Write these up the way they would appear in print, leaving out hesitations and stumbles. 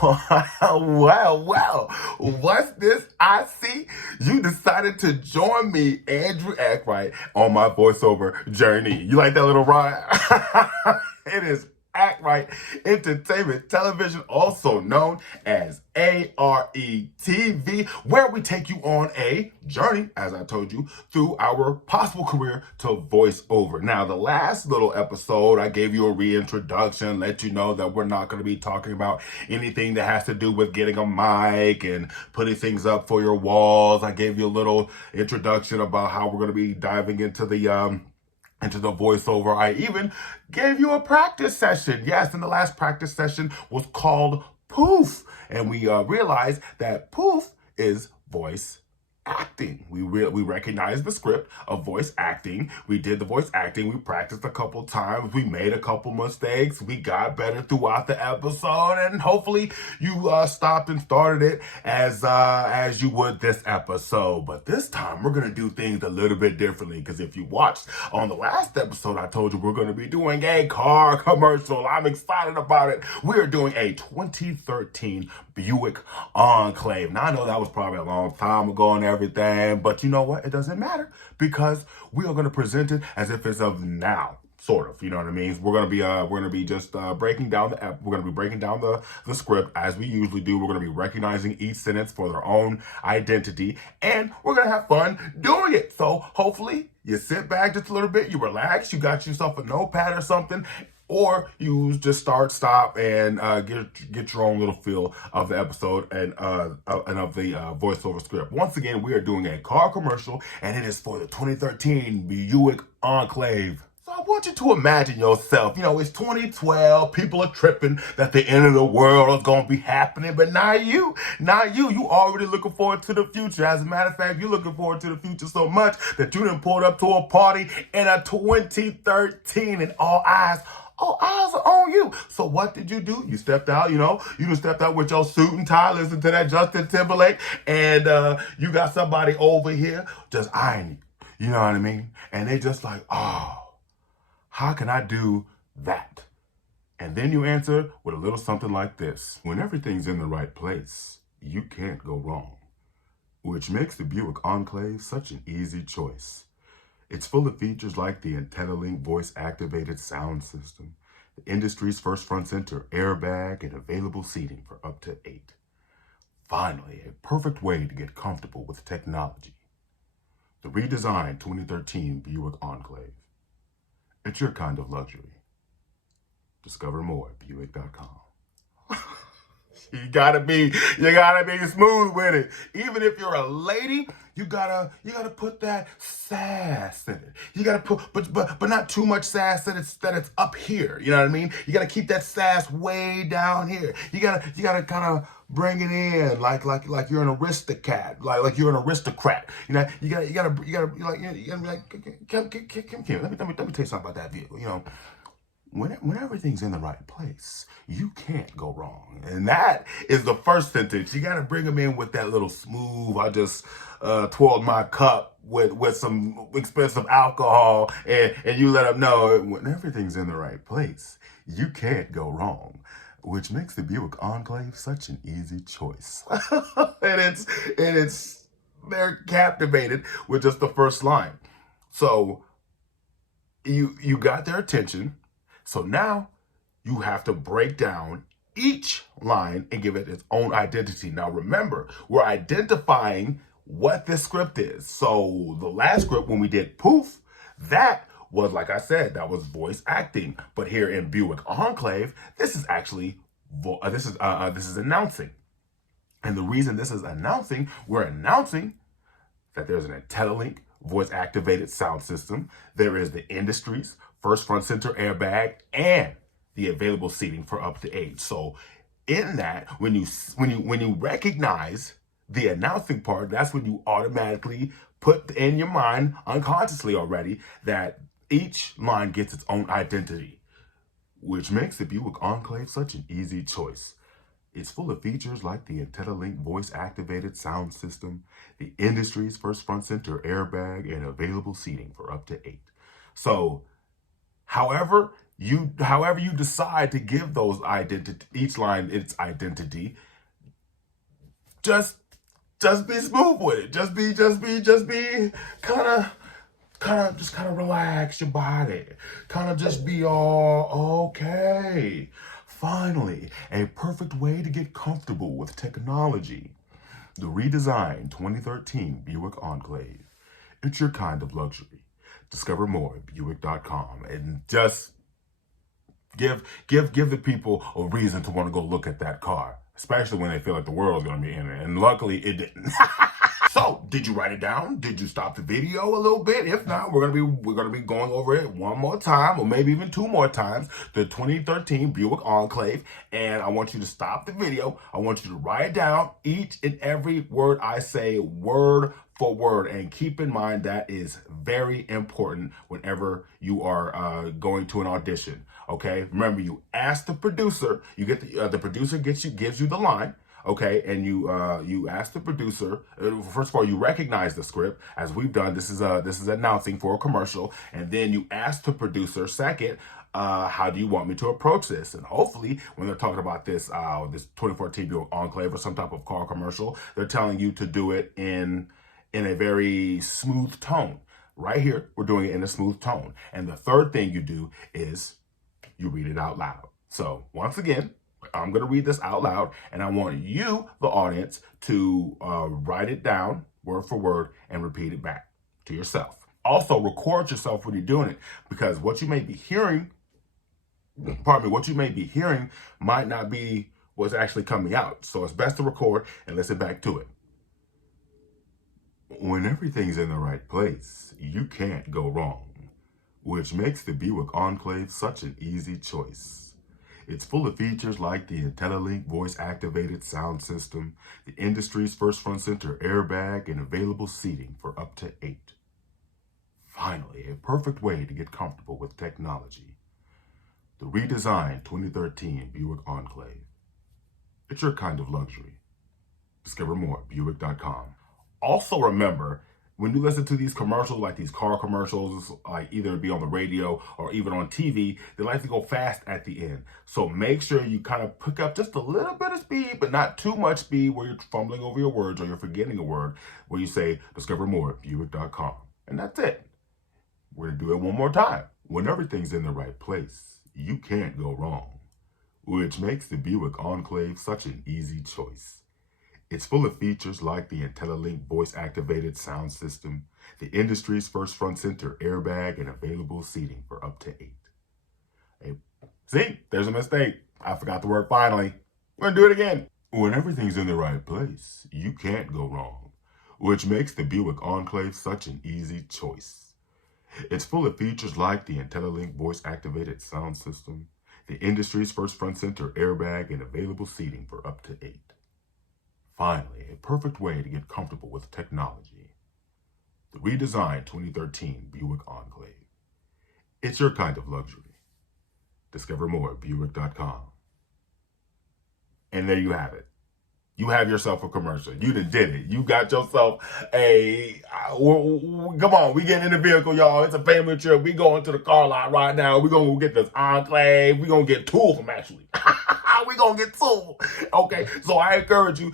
Well, what's this I see? You decided to join me, Andrew A.R.E, on my voiceover journey. You like that little rhyme? It is A.R.E Entertainment Television, also known as A.R.ETv, where we take you on a journey, as I told you, through our possible career to voiceover. Now, the last little episode, I gave you a reintroduction, let you know that we're not going to be talking about anything that has to do with getting a mic and putting things up for your walls. I gave you a little introduction about how we're going to be diving into the voiceover. I even gave you a practice session. Yes, and the last practice session was called Poof. And we realized that Poof is voice acting. We recognized the script of voice acting. We did the voice acting. We practiced a couple times. We made a couple mistakes. We got better throughout the episode, and hopefully you stopped and started it as you would this episode. But this time we're gonna do things a little bit differently, because if you watched on the last episode, I told you we're gonna be doing a car commercial. I'm excited about it. We are doing a 2013 Buick Enclave. Now I know that was probably a long time ago and everything, but you know what? It doesn't matter, because we are going to present it as if it's of now, sort of. You know what I mean? We're gonna be just breaking down the script as we usually do. We're gonna be recognizing each sentence for their own identity, and we're gonna have fun doing it. So hopefully you sit back just a little bit, you relax, you got yourself a notepad or something, or you just stop, and get your own little feel of the episode and of the voiceover script. Once again, we are doing a car commercial, and it is for the 2013 Buick Enclave. So I want you to imagine yourself, it's 2012, people are tripping that the end of the world is going to be happening, but not you. You already looking forward to the future. As a matter of fact, you're looking forward to the future so much that you done pulled up to a party in a 2013, and all eyes are on you. So what did you do? You stepped out, you stepped out with your suit and tie, listen to that Justin Timberlake, and you got somebody over here just eyeing you. You know what I mean? And they just like, oh, how can I do that? And then you answer with a little something like this. When everything's in the right place, you can't go wrong, which makes the Buick Enclave such an easy choice. It's full of features like the IntelliLink voice-activated sound system, the industry's first front center airbag, and available seating for up to 8. Finally, a perfect way to get comfortable with technology. The redesigned 2013 Buick Enclave. It's your kind of luxury. Discover more at Buick.com. You gotta be smooth with it. Even if you're a lady, you gotta put that sass in it. You gotta put, but not too much sass that it's up here. You know what I mean? You gotta keep that sass way down here. You gotta kind of bring it in like you're an aristocrat, like you're an aristocrat. You gotta be like, come here. Let me tell you something about that vehicle. When everything's in the right place, you can't go wrong. And that is the first sentence. You got to bring them in with that little smooth, I just twirled my cup with some expensive alcohol, and you let them know when everything's in the right place, you can't go wrong, which makes the Buick Enclave such an easy choice. and they're captivated with just the first line. So you got their attention. So now you have to break down each line and give it its own identity. Now remember, we're identifying what this script is. So the last script, when we did Poof, that was, like I said, that was voice acting. But here in Buick Enclave, this is actually this is announcing. And the reason this is announcing, we're announcing that there's an IntelliLink voice-activated sound system. There is the industry's first front center airbag, and the available seating for up to 8. So in that, when you recognize the announcing part, that's when you automatically put in your mind, unconsciously already, that each line gets its own identity, which makes the Buick Enclave such an easy choice. It's full of features like the IntelliLink voice-activated sound system, the industry's first front center airbag, and available seating for up to 8. So, however however you decide to give those each line its identity, just be smooth with it. Just be kind of relax your body. Kind of just be all okay. Finally, a perfect way to get comfortable with technology. The redesigned 2013 Buick Enclave. It's your kind of luxury. Discover more at Buick.com and just give the people a reason to want to go look at that car, especially when they feel like the world's gonna be in it. And luckily, it didn't. So, did you write it down? Did you stop the video a little bit? If not, we're gonna be going over it one more time, or maybe even two more times. The 2013 Buick Enclave, and I want you to stop the video. I want you to write down each and every word I say, word for word, and keep in mind that is very important whenever you are going to an audition. Okay, remember, you ask the producer. You get the producer gives you the line. Okay, and you ask the producer. First of all, you recognize the script, as we've done. This is announcing for a commercial, and then you ask the producer second, how do you want me to approach this? And hopefully, when they're talking about this 2014 Buick Enclave or some type of car commercial, they're telling you to do it in a very smooth tone. Right here, we're doing it in a smooth tone. And the third thing you do is you read it out loud. So once again, I'm going to read this out loud, and I want you, the audience, to write it down word for word and repeat it back to yourself. Also, record yourself when you're doing it, because what you may be hearing, might not be what's actually coming out. So it's best to record and listen back to it. When everything's in the right place, you can't go wrong, which makes the Buick Enclave such an easy choice. It's full of features like the IntelliLink voice-activated sound system, the industry's first front center airbag, and available seating for up to 8. Finally, a perfect way to get comfortable with technology. The redesigned 2013 Buick Enclave. It's your kind of luxury. Discover more at Buick.com. Also remember, when you listen to these commercials, like these car commercials, like either be on the radio or even on TV, they like to go fast at the end. So make sure you kind of pick up just a little bit of speed, but not too much speed where you're fumbling over your words or you're forgetting a word, where you say, discover more at Buick.com. And that's it. We're going to do it one more time. When everything's in the right place, you can't go wrong, which makes the Buick Enclave such an easy choice. It's full of features like the IntelliLink voice-activated sound system, the industry's first front center airbag, and available seating for up to 8. Hey, see, there's a mistake. I forgot the word finally. We're going to do it again. When everything's in the right place, you can't go wrong, which makes the Buick Enclave such an easy choice. It's full of features like the IntelliLink voice-activated sound system, the industry's first front center airbag, and available seating for up to 8. Finally, a perfect way to get comfortable with technology. The redesigned 2013 Buick Enclave. It's your kind of luxury. Discover more at Buick.com. And there you have it. You have yourself a commercial. You done did it. You got yourself come on, we getting in the vehicle, y'all. It's a family trip. We going to the car lot right now. We gonna get this Enclave. We gonna get two of them, actually. We gonna get two. Okay, so I encourage you,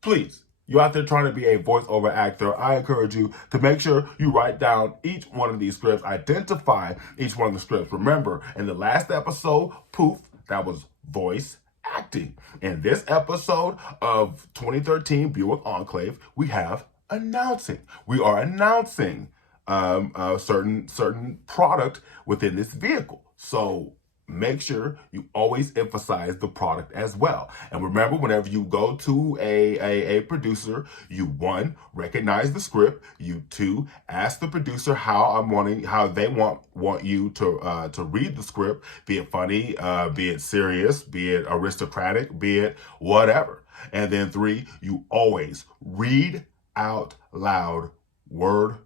please, you out there trying to be a voiceover actor, I encourage you to make sure you write down each one of these scripts, identify each one of the scripts. Remember, in the last episode, Poof, that was voice acting. In this episode of 2013 Buick Enclave, we have announcing. We are announcing a certain product within this vehicle. So make sure you always emphasize the product as well. And remember, whenever you go to a producer, you 1, recognize the script. You 2, ask the producer how they want you to read the script, be it funny, be it serious, be it aristocratic, be it whatever. And then 3, you always read out loud, word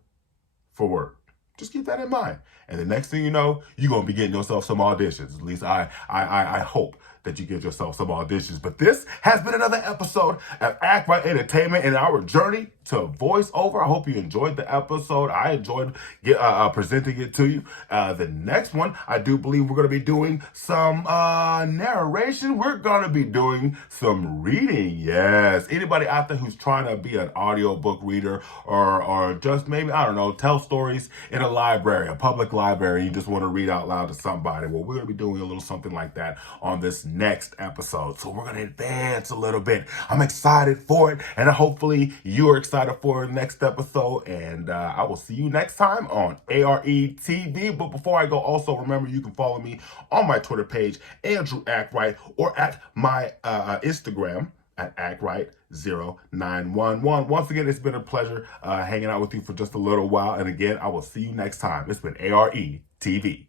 for word. Just keep that in mind. And the next thing you know, you're going to be getting yourself some auditions. At least I hope that you get yourself some auditions. But this has been another episode of Act Right Entertainment in our journey to voiceover. I hope you enjoyed the episode. I enjoyed presenting it to you. The next one, I do believe we're going to be doing some narration. We're going to be doing some reading. Yes. Anybody out there who's trying to be an audiobook reader or just maybe, I don't know, tell stories in a library, a public library, you just want to read out loud to somebody. Well, we're going to be doing a little something like that on this next episode. So we're going to advance a little bit. I'm excited for it, and hopefully you're excited for the next episode. And I will see you next time on A.R.E.tv. But before I go, also remember you can follow me on my Twitter page, Andrew Act Right, or at my Instagram at ActRight0911. Once again, it's been a pleasure hanging out with you for just a little while. And again, I will see you next time. It's been A.R.E.tv.